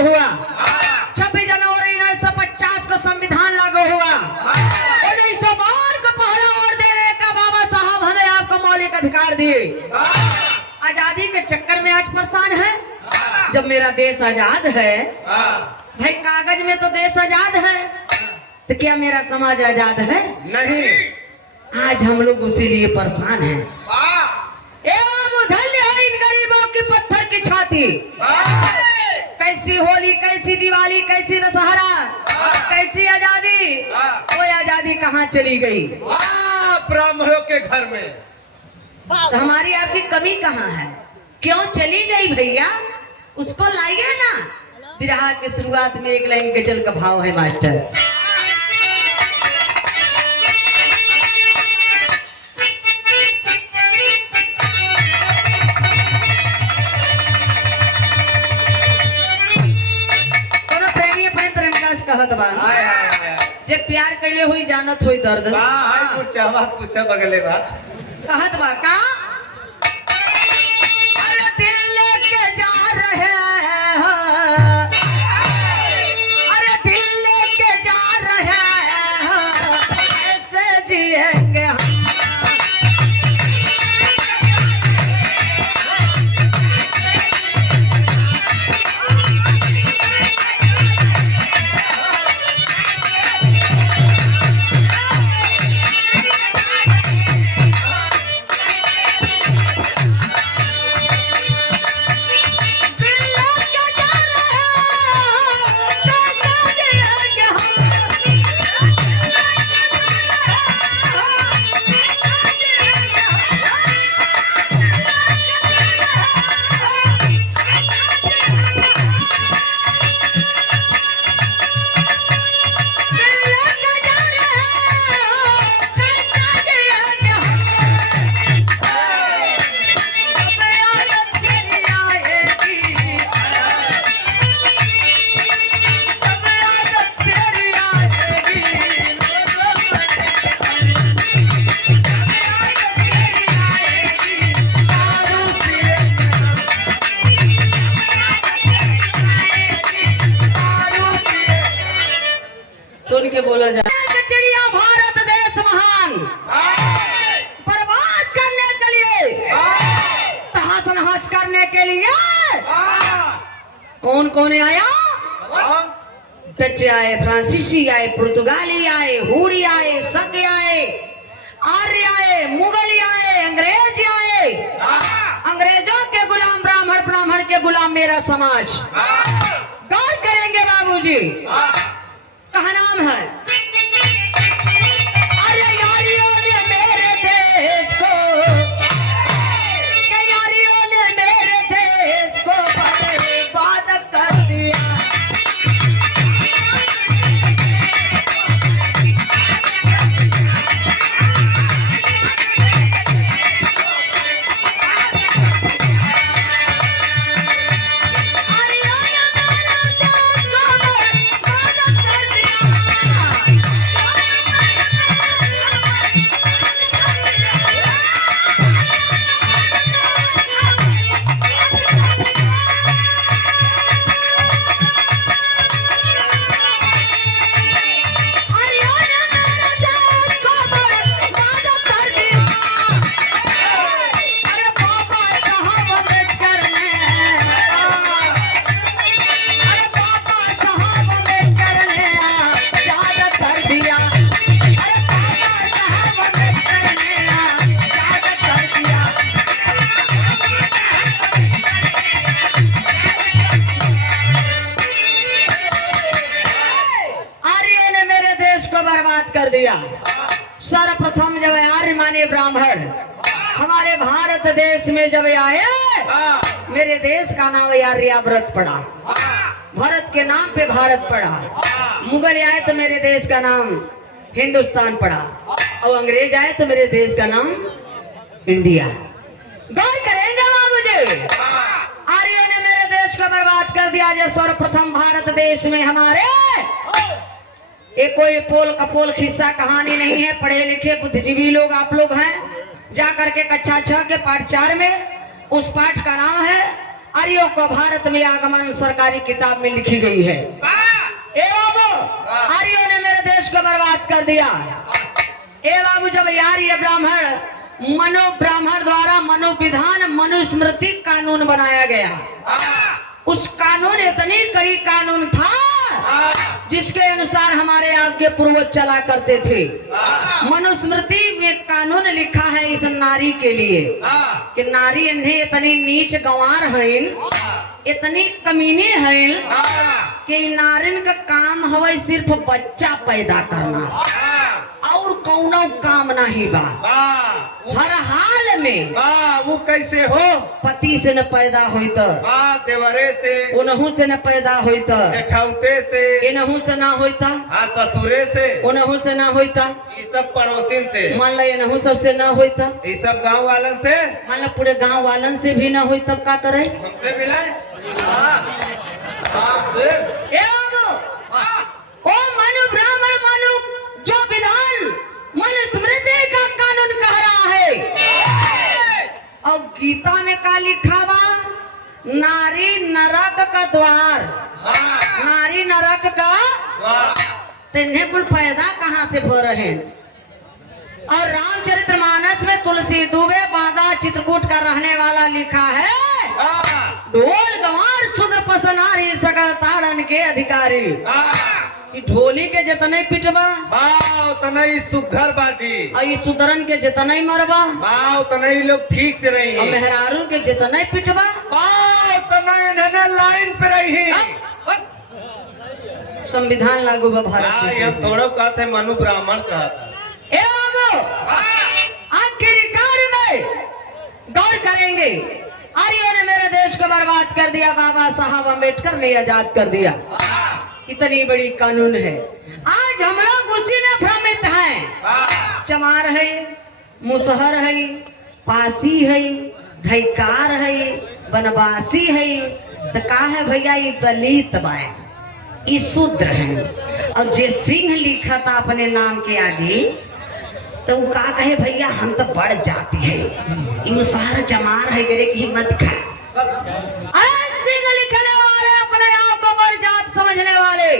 आजाद हुआ, 26 जनवरी 1950 को संविधान लागू हुआ, 1912 को पहला वोट देने का बाबा साहब हमें आपको मौलिक अधिकार दिए। आजादी के चक्कर में आज परेशान है। जब मेरा देश आजाद है, भाई कागज में तो देश आजाद है, तो क्या मेरा समाज आजाद है? नहीं। आज हम लोग उसी लिए परेशान हैं। एवं धन्य है इन गरीबों की पत्थर की छाती। कैसी होली, कैसी दिवाली, कैसी दशहरा, कैसी आजादी, वो आजादी कहाँ चली गई? ब्राह्मणों के घर में। तो हमारी आपकी कमी कहाँ है? क्यों चली गई भैया? उसको लाइए ना। बिरहा की शुरुआत में एक लाइन गजल का भाव है मास्टर। कोनो प्रेमी प्रेम प्रेमिका से कहत बा, जे प्यार कैले हुई जानत हुई दर्द। पूछा बगले बात कहत बा का, अरे दिल लेके जा रहे हैं, अरे दिल लेके जा रहे हैं, ऐसे जिएंगे हम। सुन के बोला जाए, चिड़िया भारत देश महान, बर्बाद करने के लिए, तहस नहस करने के लिए कौन कौन आया? डच आए, फ्रांसीसी आए, पुर्तगाली आए, हुडी आए, शक आए, आर्य आए, मुगल आए, अंग्रेज आए। अंग्रेजों के गुलाम ब्राह्मण, ब्राह्मण के गुलाम मेरा समाज। गौर करेंगे बाबूजी। कहा नाम है? अरे यारियों ने मेरे देश को, यारियों ने मेरे देश को बर्बाद कर दिया। कर दिया। सर्वप्रथम जब आर्य माने ब्राह्मण हमारे भारत देश में जब आए, मेरे देश का नाम आर्यावर्त पड़ा, भारत के नाम पे भारत पड़ा। मुगल आए तो मेरे देश का नाम हिंदुस्तान पड़ा, और अंग्रेज आए तो मेरे देश का नाम इंडिया। गौर करेंगे मुझे, आर्यों ने मेरे देश को बर्बाद कर दिया। जो सर्वप्रथम भारत देश में हमारे, ये कोई पोल कपोल खिस्सा कहानी नहीं है। पढ़े लिखे बुद्धिजीवी लोग आप लोग हैं, जा करके कक्षा 6 के पाठ 4 में उस पाठ का नाम है आर्यों को भारत में आगमन सरकारी किताब में लिखी गई है। ए बाबू, आर्यों ने मेरे देश को बर्बाद कर दिया। ए बाबू, जब आर्य ब्राह्मण द्वारा मनोविधान मनुस्मृति कानून बनाया गया, उस कानून इतनी कड़ी कानून था जिसके अनुसार हमारे आपके पूर्वज चला करते थे। मनुस्मृति में कानून लिखा है इस नारी के लिए कि नारी इन्हें इतनी नीच गंवार है, इतनी कमीनी है कि नारिन का काम हवे सिर्फ बच्चा पैदा करना और कौनो काम नहीं बा। हर हाल में वो कैसे हो? पति से न पैदा हुई तो, देवरे से, उनहू से न पैदा हुई तो, जेठाउते से, इनहू से ना हुई तो, ससुरे से, उनहू से ना हुई तो, ये सब पड़ोसिन से, मान लो इनहू सबसे ना हुई तो, ये सब गांव वालन से, मान लो पूरे गांव वालन से भी ना हुई तब का करे? हमसे मिलाए। ओ मनु ब्राह्मण मनु जो विधान मनुस्मृति का कानून कह रहा है, और गीता में का लिखा बा? नारी नरक का द्वार, नारी नरक का, तिन्हें कुल पैदा कहाँ से हो रहे हैं? और रामचरितमानस में तुलसी दुबे बांदा चित्रकूट का रहने वाला लिखा है, ढोल गंवार शूद्र पसनारी सकल ताड़न के अधिकारी। ढोली के जितने पिटवा उतना ही सुघर बाजी, और सुदरन के जितना ही मरबा उतना ही लोग ठीक से रही, और मेहरारू के जितना ही पिटवा उतना इन्होंने लाइन पे रही। संविधान लागू बा भारत में। हम थोड़ा कहते मनु ब्राह्मण कहता। ए बाबू, आखिरकार में गौर करेंगे, आर्यों ने मेरे देश को बर्बाद कर दिया, बाबा साहब अम्बेडकर ने आजाद कर दिया। इतनी बड़ी कानून है, आज हम लोग उसी में भ्रमित हैं। चमार है, मुसहर है, पासी है, धैकार है, बनवासी है, तो का है भैया ये दलित बाय, ये शूद्र है। और जे सिंह लिखा था अपने नाम के आगे तो वो का कहे भैया हम तो बढ़ जाती है, ये मुसहर चमार है करे की हिम्मत खा। सिंह लिखने वाले अपने आप को बढ़ जात समझने वाले,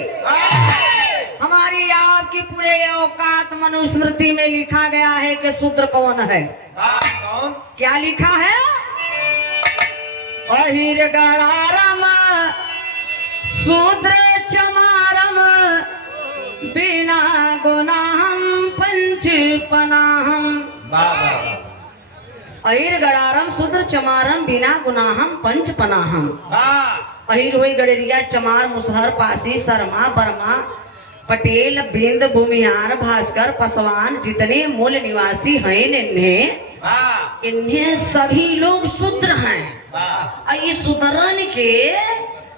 हमारी आपकी पूरे औकात मनुस्मृति में लिखा गया है कि शूद्र कौन है। कौन? क्या लिखा है? अहिर गणारम शूद्र चमारम बिना गुनाहम पंचपनाहम। अहिर गणारम शूद्र चमारम बिना गुनाहम पंचपनाहम। अहिर हुई गडरिया चमार मुसहर पासी शर्मा बर्मा पटेल बिंद भूमिहार भास्कर पासवान जितने मूल निवासी हैं इन्हें सभी लोग शूद्र हैं। और ये शूद्रन के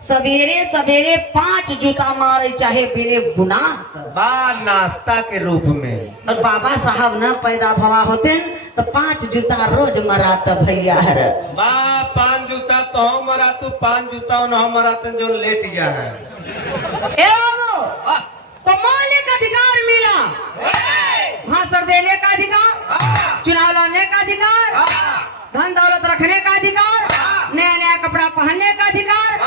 सवेरे सवेरे 5 जूता मारे चाहे बिने गुनाह नाश्ता के रूप में। और बाबा साहब न पैदा भवा होते तो 5 जूता रोज मराता भैया है। 5 जूता तो हम मरा तू 5 जूता न हम मराते जो लेट गया है। तो मौलिक अधिकार मिला, भाषण देने का अधिकार, चुनाव लड़ने का अधिकार, धन दौलत रखने का अधिकार, नया नया कपड़ा पहनने का अधिकार,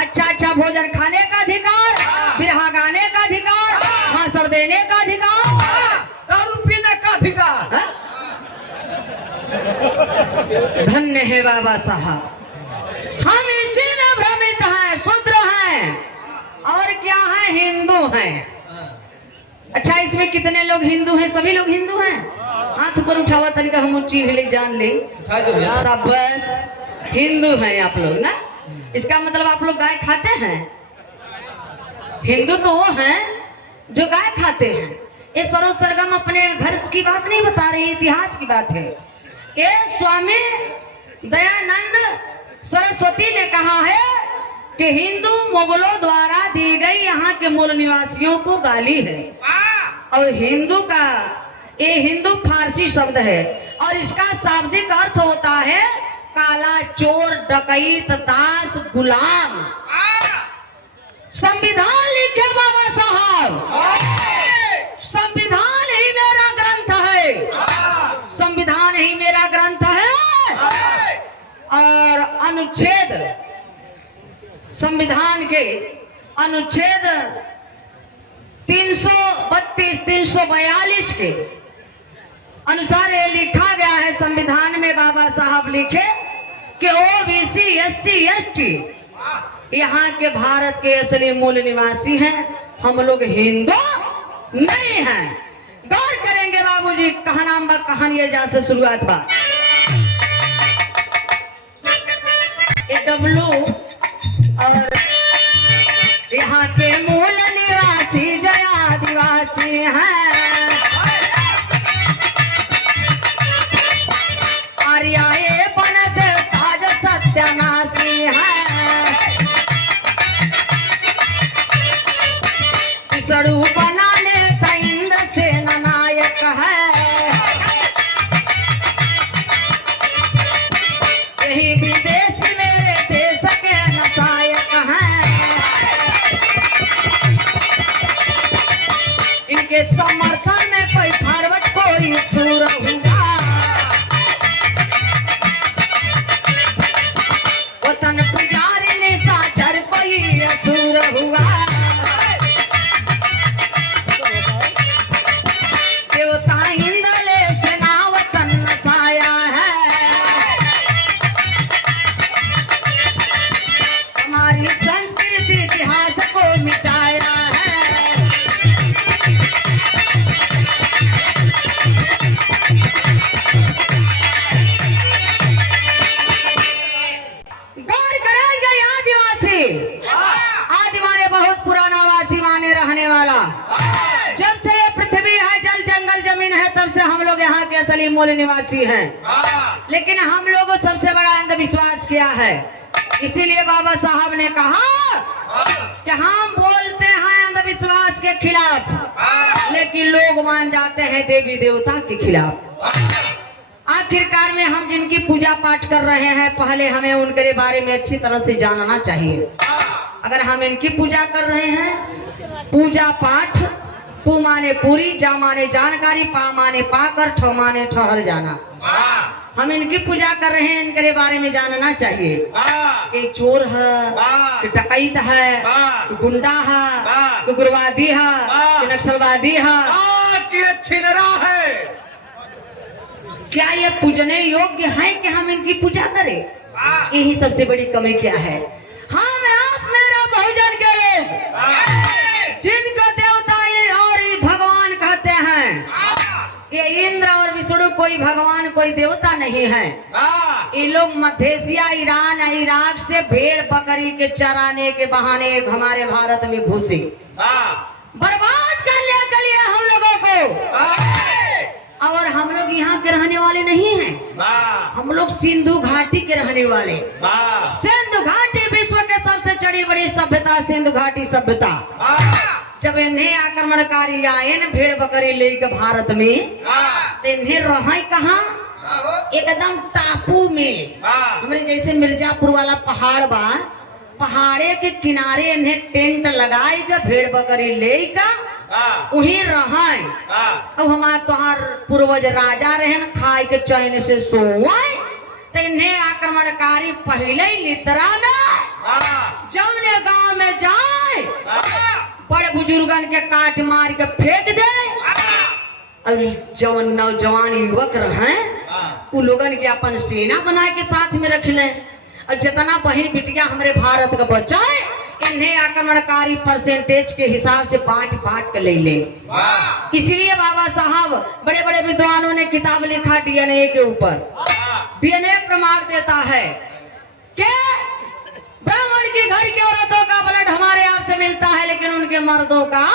अच्छा अच्छा भोजन खाने का अधिकार, बिरहा गाने का अधिकार, भाषण देने का अधिकार, दारू पीने का अधिकार। धन्य है बाबा साहब, हम इसी में भ्रमित हैं, शूद्र हैं और क्या है, हिंदू हैं। अच्छा इसमें कितने लोग हिंदू हैं? सभी लोग हिंदू हैं? हाथ ऊपर उठावा तनिका हम चीज ले जान ले। सब बस हिंदू हैं आप लोग ना। इसका मतलब आप लोग गाय खाते हैं? हिंदू तो वो हैं जो गाय खाते हैं। ये सरो सरगम अपने घर की बात नहीं बता रही, इतिहास की बात है। ये स्वामी दयानंद सरस्वती ने कहा है कि हिंदू मुगलों द्वारा दी गई यहाँ के मूल निवासियों को गाली है। और हिंदू का ये हिंदू फारसी शब्द है और इसका शाब्दिक अर्थ होता है काला चोर डकैत दास गुलाम। संविधान लिखे बाबा साहब, संविधान ही मेरा ग्रंथ है, संविधान ही मेरा ग्रंथ है। और अनुच्छेद संविधान के अनुच्छेद 332 342 के अनुसार ये लिखा गया है संविधान में, बाबा साहब लिखे कि ओबीसी एससी एसटी यहाँ के भारत के असली मूल निवासी हैं, हम लोग हिंदू नहीं हैं। गौर करेंगे बाबूजी, कहा नाम बा कहानी जा से शुरुआत बा। ये डब्लू और यहाँ के मूल निवासी जो आदिवासी हैं, आर्याए बन देवता जो सत्यानाशी हैं, सड़ू बनाने का इंद्र सेना नायक है, यही विदेश मेरे देश के नायक हैं, इनके समर्थन में कोई फॉरवर्ड कोई सुर हुआ, वतन पुजारी ने साचर कोई असुर हुआ, देवता इंद्रले सेना वतन नसाया है, हमारी संस्कृति इतिहास को मिटाया है, गौर करेंगे आदिवासी। आदि माने बहुत पुराना, वासी माने रहने वाला। जब से ये पृथ्वी है, जल जंगल जमीन है, तब से हम लोग यहाँ के असली मूल निवासी हैं। लेकिन हम लोगों सबसे बड़ा अंधविश्वास किया है, इसीलिए बाबा साहब ने कहा कि हम बोलते हैं अंधविश्वास के खिलाफ, लेकिन लोग मान जाते हैं देवी देवता के खिलाफ। आखिरकार में हम जिनकी पूजा पाठ कर रहे हैं, पहले हमें उनके बारे में अच्छी तरह से जानना चाहिए। अगर हम इनकी पूजा कर रहे हैं, पूजा पाठ, पू माने पूरी, जा माने जानकारी, पा माने पाकर, ठो माने ठहर जाना, हम इनकी पूजा कर रहे हैं, इनके बारे में जानना चाहिए कि चोर है, कि डकैत है, कि गुंडा है, कि गुरवादी है, कि नक्सलवादी है, कि छिनरा है। क्या ये पूजने योग्य है कि हम इनकी पूजा करें? यही सबसे बड़ी कमी क्या है। हम आप मेरा बहुजन के लोग जिनको देवता ये और ये भगवान कहते हैं, ये इंद्र और विष्णु कोई भगवान कोई देवता नहीं है। ये लोग मध्य एशिया, ईरान, इराक से भेड़ बकरी के चराने के बहाने हमारे भारत में घुसे, बर्बाद करने के लिए हम लोगों को। और हम लोग यहाँ के रहने वाले नहीं हैं, हम लोग सिंधु घाटी के रहने वाले। सिंधु घाटी विश्व के सबसे चढ़ी बड़ी सभ्यता, सिंधु घाटी सभ्यता। जब इन्हें आक्रमणकारी आए न भेड़ बकरी लेकर भारत में, तो इन्हें रहा कहाँ? एकदम टापू में। हमारे जैसे मिर्जापुर वाला पहाड़ बा, पहाड़े के किनारे इन्हें टेंट लगाए के भेड़ बकरी लेकर वही रहा। अब हमारे तुहार पूर्वज राजा रहे, खाए के चैन से सोए, तो इन्हें आक्रमणकारी पहले ही लितरा में जमने गांव में जाए, बड़े बुजुर्गन के काट मार के फेंक दे। और जवान नौजवान युवक रहे, उन लोगन के अपन सेना बना के साथ में रख ले, और जितना बहन बिटिया हमारे भारत का बचाए, इन्हें आक्रमणकारी परसेंटेज के हिसाब से बांट बांट कर ले ले। इसलिए बाबा साहब बड़े बड़े विद्वानों ने किताब लिखा डीएनए के ऊपर। डीएनए प्रमाण देता है कि ब्राह्मण की घर की औरतों का ब्लड हमारे आप से मिलता है, लेकिन उनके मर्दों का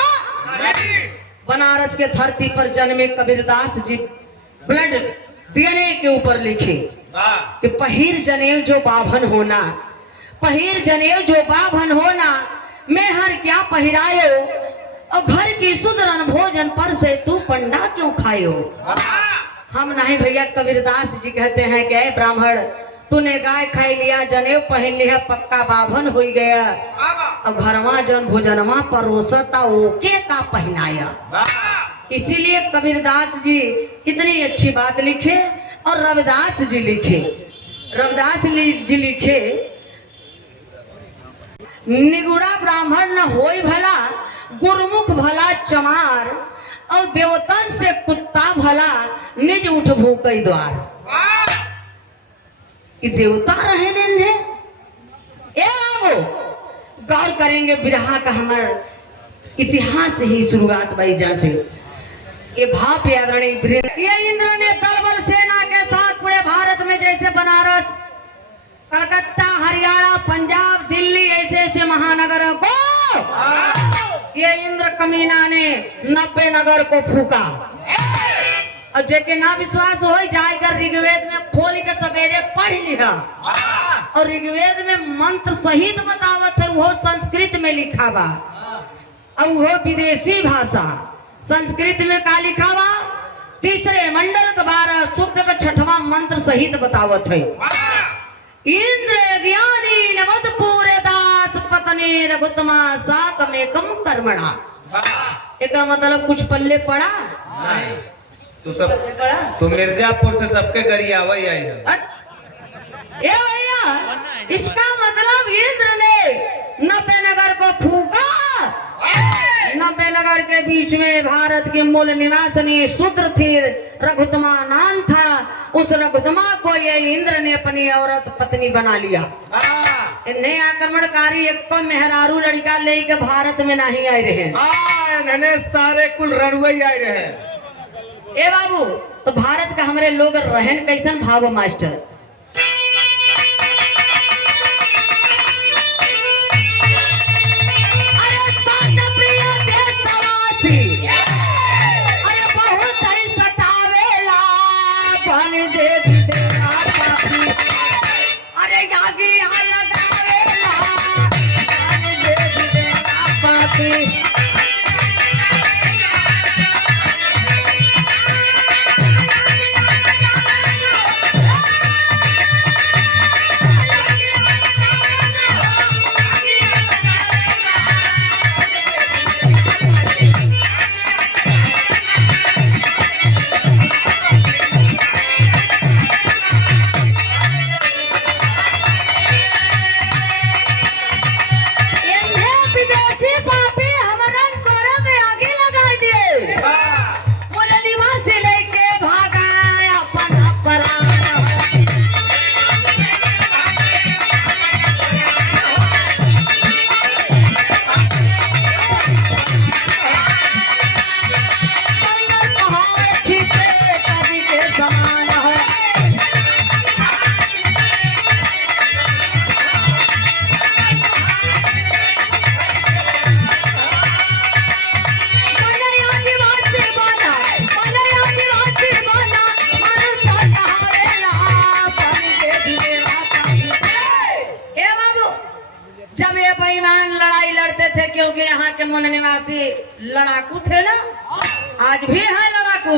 बनारस के धरती पर जन्मे कबीरदास जी ब्लड डीएनए के ऊपर लिखे कि पहिर जनेऊ जो बाभन होना, पहिर जनेऊ जो बाभन होना, मैं हर क्या पहिरायो, और घर की सुधरन भोजन पर से तू पंडा क्यों खायो। हम नहीं भैया, कबीरदास जी कहते हैं कि ब्राह्मण तूने गाय खाई लिया, जनेऊ पहन लिया, पक्का बाभन हो गया, अब घरवा जन भोजनमा परोसता ओके का पहनाया। इसीलिए कबीरदास जी इतनी अच्छी बात लिखे, और रविदास जी लिखे, रविदास जी लिखे निगुड़ा ब्राह्मण न होई भला, गुरुमुख भला चमार, और देवतन से कुत्ता भला, निज उठ भूकई द्वार। कि देवता रहे ने ए वो गौर करेंगे बिरहा का हमार इतिहास ही शुरुआत भाई जैसे ये भाप आदरणीय ये इंद्र ने दलबल सेना के साथ पूरे भारत में जैसे बनारस, कलकत्ता, हरियाणा, पंजाब, दिल्ली ऐसे ऐसे महानगरों को ये इंद्र कमीना ने 90 नगर को फूका। और जेके ना विश्वास हो जाएगा ऋग्वेद में खोल के सवेरे पढ़ लिया, और ऋग्वेद में मंत्र सहित बतावत है, वो संस्कृत में लिखा बा और वो विदेशी भाषा। संस्कृत में का लिखा बा, तीसरे मंडल का 12 सूक्त का 6वां मंत्र सहित बतावत है। इंद्र ज्ञानी नवद पूरे दास पत्नी रघुतमा साकमेकम कर्मणा। एक मतलब कुछ पल्ले पड़ा नहीं। तू मिर्जापुर से सबके गरियावा ही आई है। ए भैया, इसका मतलब इंद्र ने 90 नगर को फूका। 90 नगर के बीच में भारत के मूल निवासिनी शूद्र थी, रघुतमा नाम था। उस रघुतमा को ये इंद्र ने अपनी औरत पत्नी बना लिया। इन्हें आक्रमणकारी एक तो मेहरारू लड़का लेके भारत में नहीं आए रहे, सारे कुल रणवई आए रहे। ए बाबू, तो भारत का हमारे लोग रहन कैसन भाव मास्टर। अरे बहुत ही सतावेला पानी दे देना पापी, अरे यागी लगावेला पानी दे देना पापी। क्योंकि यहाँ के मूल निवासी लड़ाकू थे ना, आज भी है लड़ाकू।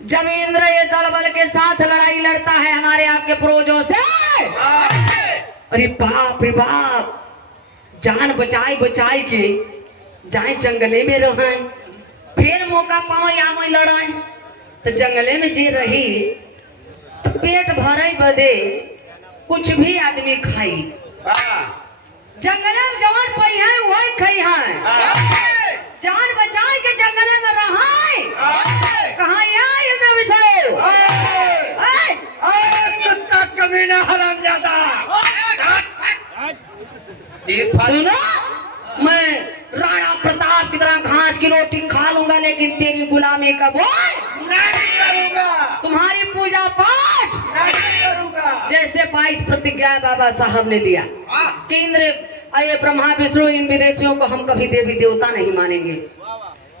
जब इंद्र ये दल बल के साथ लड़ाई लड़ता है हमारे आपके पूर्वजों से, अरे बाप रे बाप, जान बचाई बचाई के जाए जंगले में रहे, फिर मौका पाओ या मैं लड़ाई तो जंगले में जी रही तो पेट भरे बदे कुछ भी आदमी खाई। जंगल में जवान पई है वही खाई है, जान बचाए के जंगल में रहाए। कहाँ यार इंद्र विष्णु कुत्ता कमीना हरामजादा। सुनो, मैं राणा प्रताप की तरह घास की रोटी खा लूंगा लेकिन तेरी गुलामी का बोल नहीं करूंगा, तुम्हारी पूजा पाठ नहीं करूंगा। जैसे 22 प्रतिज्ञा बाबा साहब ने दिया कि इंद्र आये ब्रह्मा विष्णु इन विदेशियों को हम कभी देवी देवता नहीं मानेंगे।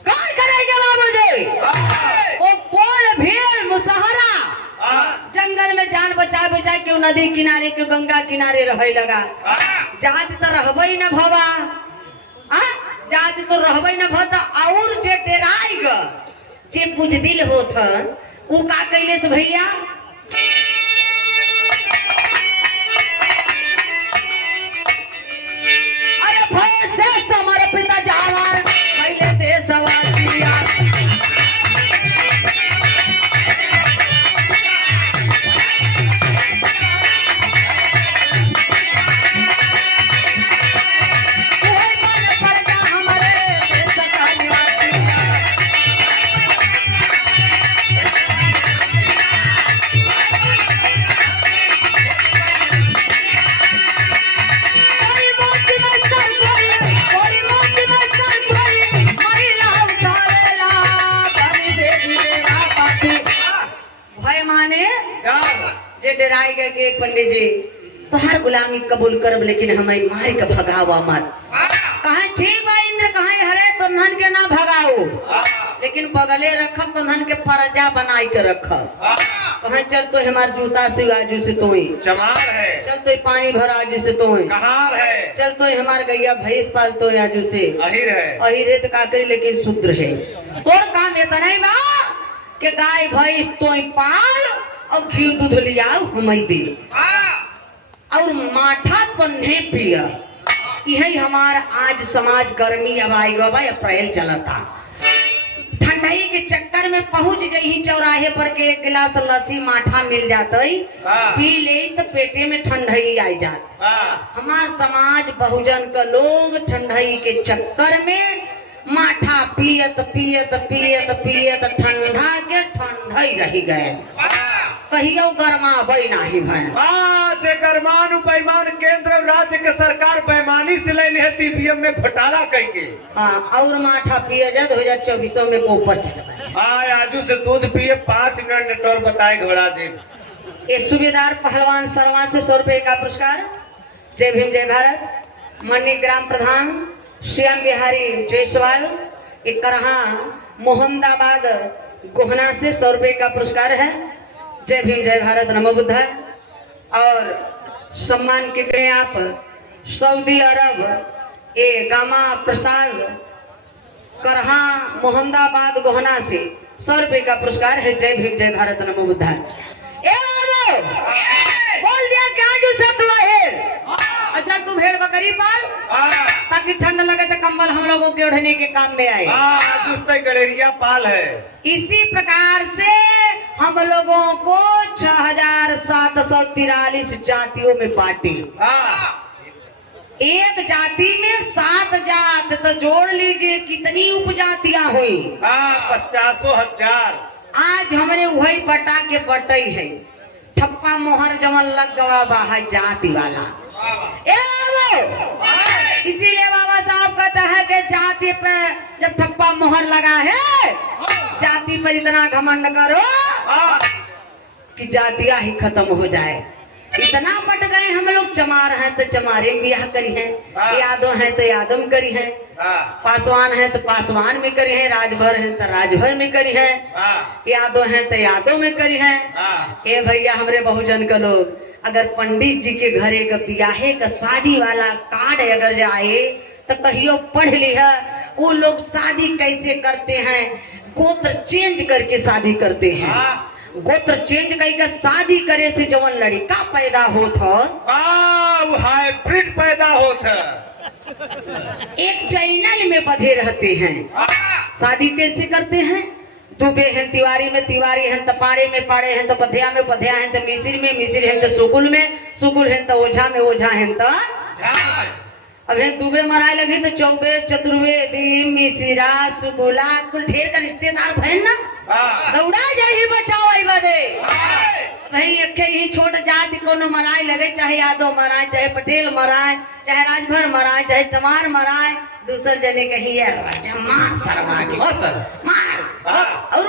कौन करेगा बाबू जी? वो कोल भील मुसहरा जंगल में जान बचा बचा क्यों नदी किनारे क्यों गंगा किनारे रहे लगा। जाति तो रहबई न भवा, जाति तो रहबई न भता। और जे डेराइग जे बुझदिल होत उ का कैले से भैया से समर्पित जावन पहले देशवासिया। डराए गए कि पंडित जी तो हर गुलामी कबूल करब लेकिन हमें मार के भगावा मत। कहा ठीक बा इंद्र, कहा हरे तो नन के ना भगाओ लेकिन बगले रखब तो नन के परजा बनाई के रखब। कहा चल तो हमार जूता सिवाजू से तोई चमार है, चल तो पानी भरा जैसे तोई कहार है, चल तो हमार गैया भैंस पाल तो आजू से अहिर है, अहिरे तो का करी लेकिन शूद्र है। तोर काम इतना ही बा कि गाय भैंस तोई पाल और घी दूध लियाओ हमें दे और माठा तो नहीं पिया। यही हमारा आज समाज गर्मी अब आई गवा अप्रैल चलता, ठंडाई के चक्कर में पहुंच जही चौराहे पर के एक गिलास लस्सी माठा मिल जाता पी ले तो पेटे में ठंडाई आई जात। हमार समाज बहुजन का लोग ठंडाई के चक्कर में माठा पियत पियत पियत पियत ठंडा के ठंडाई रही गए, कहियो गरमा बई नाही भय। गरमान बेईमान केंद्र और राज्य के सरकार बेईमानी से ले ली टीबीएम में घोटाला कह के। हाँ और माठा पिया जा 2024 में को ऊपर चढ़ आजू से दूध पिए 5 मिनट नेटवर्क बताए घोड़ा जी। ये सूबेदार पहलवान शर्मा से 100 रुपए का पुरस्कार। जय भीम जय भारत। माननीय ग्राम प्रधान श्याम बिहारी जायसवाल एक करहा मोहम्मदाबाद गोहना से 100 रुपए का पुरस्कार है। जय भीम जय भारत नमो बुद्धाय। और सम्मान के लिए आप सऊदी अरब ए गामा प्रसाद करहा मोहम्मदाबाद गोहना से 100 रुपए का पुरस्कार है। जय भीम जय भारत नमो बुद्धाय। बोल दिया क्या जो सब हुआ है। अच्छा तुम भेड़ बकरी पाल ताकि ठंड लगे तो कंबल हम लोगों के ओढ़ने के काम में आए। गलेरिया पाल है। इसी प्रकार से हम लोगों को 6743 जातियों में बांटी। एक जाति में 7 जात तो जोड़ लीजिए कितनी उपजातियां हुई। 50,000। आज हमने वही बटा के बटई है। ठप्पा मोहर जमन लग गवा बाहा जाति वाला। इसीलिए बाबा साहब कहता है कि जाति पे जब ठप्पा मोहर लगा है जाति पर इतना घमंड करो कि जातियां ही खत्म हो जाए। इतना बट गए हम लोग, चमार हैं तो चमारे में ब्याह करी है, यादव हैं तो यादव में करी है, पासवान हैं तो पासवान में करी है, राजभर हैं तो राजभर में करी है, यादव हैं तो यादव में करी है। ए भैया हमरे बहुजन का लोग अगर पंडित जी के घरे का ब्याहे का शादी वाला कार्ड अगर जाए तो कहियो पढ़ लिया वो लोग शादी कैसे करते हैं, गोत्र चेंज करके शादी करते हैं। गोत्र चेंज करके शादी करे से जवन लड़का पैदा होता वो हाइब्रिड पैदा होता एक चैनल में बधे रहते हैं। शादी कैसे करते हैं, दुबे हैं तिवारी में तिवारी हैं, तपाड़े में पाड़े हैं, तो पधिया में पधिया हैं, तो मिसिर में मिसिर हैं, तो सुकुल में सुकुल हैं, तो ओझा में ओझा हैं। तो अब दुबे मराए लगे तो चौबे चतुर्वेदी मिसिरा सुकुला कुल ढेर का रिश्तेदार भैन ना दौड़ा जाए बचाओ बदे भाई एक ही छोट जाति कोनो मराए लगे, चाहे यादव मराए, चाहे पटेल मराए, चाहे राजभर मराए, चाहे चमार मराए, दूसर जने कही है राजा मार सरवा के मार और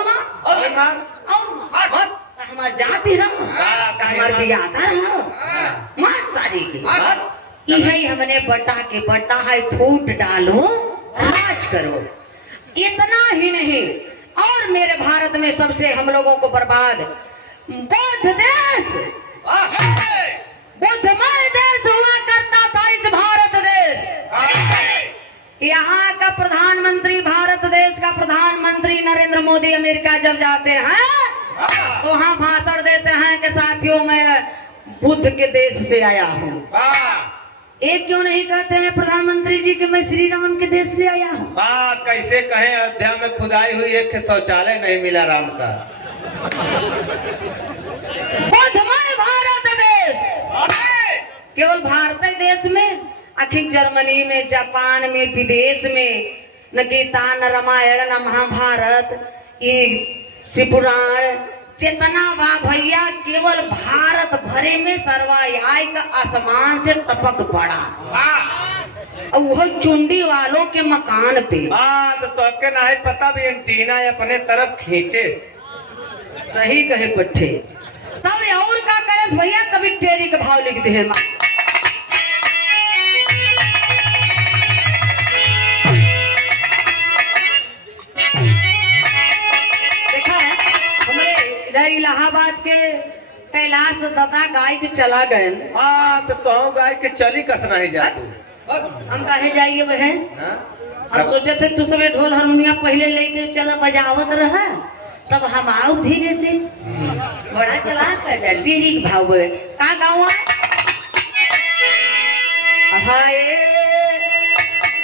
हमार जाति है हमार बियाता रहो मार सारी की यही हमने बटा के बटा है फूट डालो राज करो। इतना ही नहीं और मेरे भारत में सबसे हम लोगों को बर्बाद बौद्ध देश बुद्धमय देश हुआ करता था इस भारत देश। यहाँ का प्रधानमंत्री भारत देश का प्रधानमंत्री नरेंद्र मोदी अमेरिका जब जाते हैं तो वहाँ भाषण देते हैं कि साथियों मैं बुद्ध के देश से आया हूँ। एक क्यों नहीं कहते हैं प्रधानमंत्री जी कि मैं श्री राम के देश से आया हूँ। कैसे कहें, अयोध्या में खुदाई हुई एक शौचालय नहीं मिला राम का। बुद्धमय भारत देश केवल भारत देश में, आखिर जर्मनी में, जापान में, विदेश में न गीता न रामायण न महाभारत ये शिवपुराण चेतना वा भैया केवल भारत भरे में सर्वायाय का आसमान से टपक पड़ा और वह चुंडी वालों के मकान पे। तो के ना है पता भी एंटीना अपने तरफ खींचे। सही कहे पट्टे तब और का करस भैया कभी टेरी के भाव लिख दे माँ। देखा है हमारे इधर इलाहाबाद के कैलाश दादा गाय के चला गए। हाँ तो गाय के चली कसना ही जा तू। हम कहे जाइए वह हाँ? हम सोचे थे तू सबे ढोल हारमोनिया पहले लेके चला बजावत रहा तब हम आओ धीरे से बड़ा चला कर जा टेरी के भाव है का गाँव हाय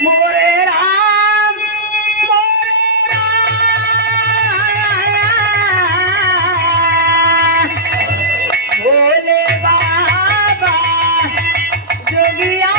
मोरे राम भोले बाबा जोगिया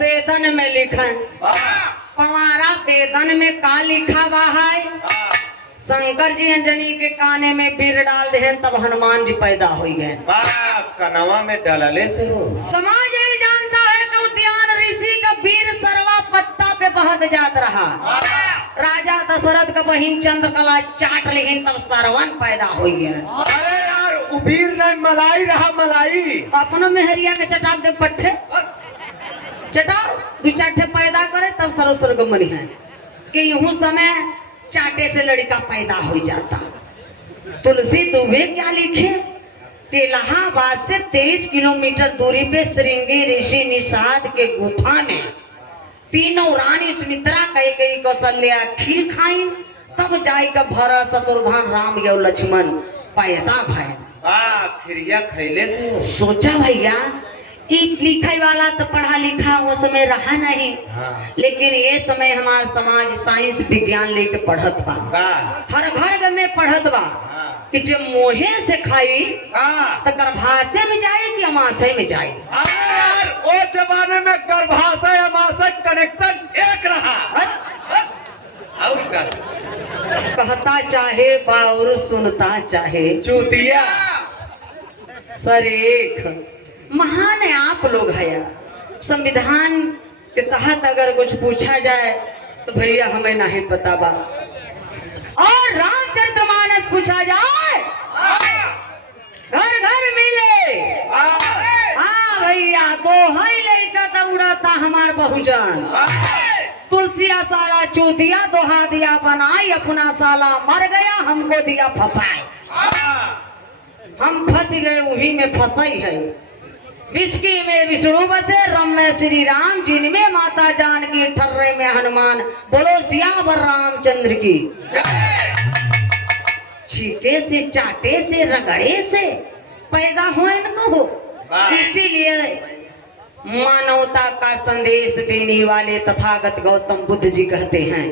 वेदन में लिखन पवारा वेदन में का लिखा हुआ है शंकर जी अंजनी के काने में बीर डाल दे तब हनुमान जी पैदा हो गए कनवा में डालले से हो। समाज ये जानता है कि उद्यान ऋषि का बीर सरवा पत्ता पे बहत जात रहा राजा दशरथ का बहिन चंद्रकला चाट लेकिन तब सरवन पैदा हो गया। अरे यार उबीर नहीं मलाई रहा मलाई अपनों में हरिया के चटाक दे पट्टे चटाओ दो चाटे पैदा करे तब सरोसर गमनी है कि यूं समय चाटे से लड़का पैदा हो जाता। तुलसी दुबे क्या लिखे इलाहाबाद से 23 किलोमीटर दूरी पे श्रृंगी ऋषि निषाद के गुफा में तीनों रानी सुमित्रा कैकेयी कौशल्या खीर खाई तब जाई का भरत शत्रुघ्न राम या लक्ष्मण पैदा भय खिरिया खैले से सोचा भैया एक लिखे वाला तो पढ़ा लिखा वो समय रहा नहीं लेकिन ये समय हमारा समाज साइंस विज्ञान लेके पढ़त बा हर घर में पढ़त बा कि जब मोहे से खाई तो गर्भाशय में जाए कि अमाशय में जाए। यार वो जमाने में गर्भाशय अमाशय कनेक्शन एक रहा और क्या कहता चाहे बाउर सुनता चाहे चूतिया सर एक महान है आप लोग है यार। संविधान के तहत अगर कुछ पूछा जाए तो भैया हमें नहीं पता बा और रामचरितमानस पूछा जाए घर घर मिले हाँ भैया तो है लड़का तो उड़ाता हमार बहुजन तुलसिया साला चूतिया दोहा दिया बनाई अपना साला मर गया हमको दिया फंसाए हम फंस गए वही में फंसाई है। विस्की में विष्णु बसे रम में श्री राम जिनमें माता जानकी ठर्रे में हनुमान बोलो सियावर रामचंद्र की। छीके से चाटे से रगड़े से पैदा हुए न हो इसीलिए मानवता का संदेश देने वाले तथागत गौतम बुद्ध जी कहते हैं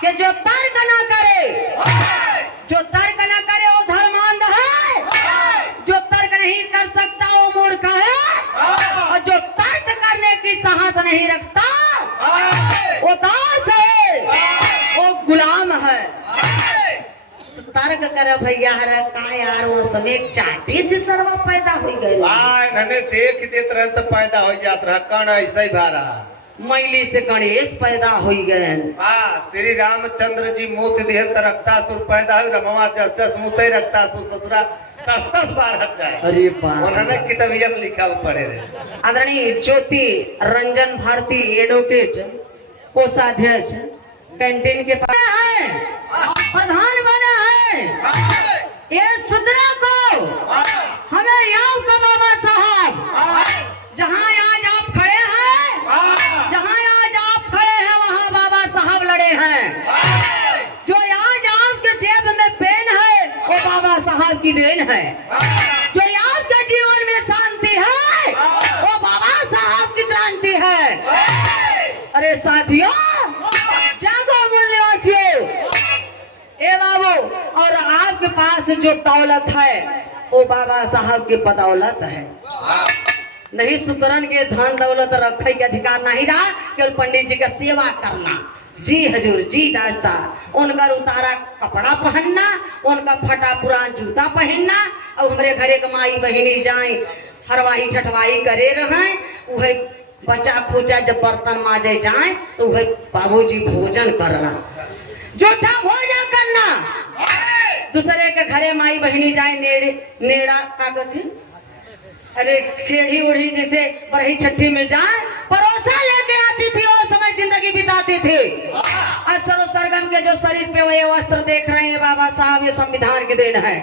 कि जो तर्क न करे वो धर्मांध है जो तर्क नहीं कर सकता वो मूर्ख है और जो तर्क करने की साहस नहीं रखता वो दास है वो गुलाम है। तो तर्क करे भैया का यार वो समय चाटे से सर्व पैदा हो गए देख देते रहे तो पैदा हो जाता रहा कौन ऐसा ही भा रहा मैली से गणेश पैदा हो गए। हाँ, श्री रामचंद्र जी मोत दिहे त रक्तासुर पैदा हुई, रमवा जस मुते रक्तासुर ससुरा 10 बार हट जाए। अरे बाप, उन्होंने किताबिया में लिखा हुआ पढ़े रहे। आदरणीय ज्योति रंजन भारती एडवोकेट कोषाध्यक्ष कैंटीन के पास है, प्रधान बना है। ये सुधरा को हमें यहाँ का बाबा साहब, जहाँ आज आप खड़े हैं, जहाँ आज आप खड़े हैं वहाँ बाबा साहब लड़े हैं। जो आज आपके जेब में पेन है वो बाबा साहब की देन है। जो आपके जीवन में शांति है वो बाबा साहब की क्रांति है। अरे साथियों, जागो मूल्यवासियों, ए बाबू, और आपके पास जो दौलत है वो बाबा साहब की बदौलत है। नहीं सुतरन के धन दौलत रखे के अधिकार नहीं रहा, केवल पंडित जी का सेवा करना। जी हजूर, जी दास्ता, उनका उतारा कपड़ा पहनना, उनका फटा पुरान जूता पहनना, और हमारे घरे के माई बहिनी जाए हरवाही छठवाही करे रहे, वह बचा खोचा जब बर्तन माजे जाए तो वह बाबूजी भोजन करना, जूठा भोजन करना। दूसरे के घरे माई बहिनी जाए नेड़ा का कहते, अरे खेड़ी उड़ी जैसे बरही छठी में जाए परोसा लेके आती थी, वो समय जिंदगी बिताती थी। असर सरगम के जो शरीर पे वही वस्त्र देख रहे हैं बाबा साहब, ये संविधान की देन है।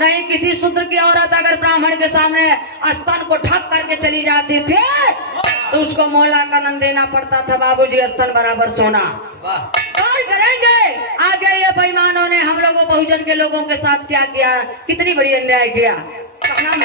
नहीं किसी शूद्र की औरत अगर ब्राह्मण के सामने स्तन को ठक करके चली जाती थी तो उसको मोला का नंद देना पड़ता था, बाबूजी स्तन बराबर सोना। और करेंगे आगे ये बेईमानों ने हम लोगों बहुजन के लोगों के साथ क्या किया, कितनी बड़ी अन्याय किया। कहना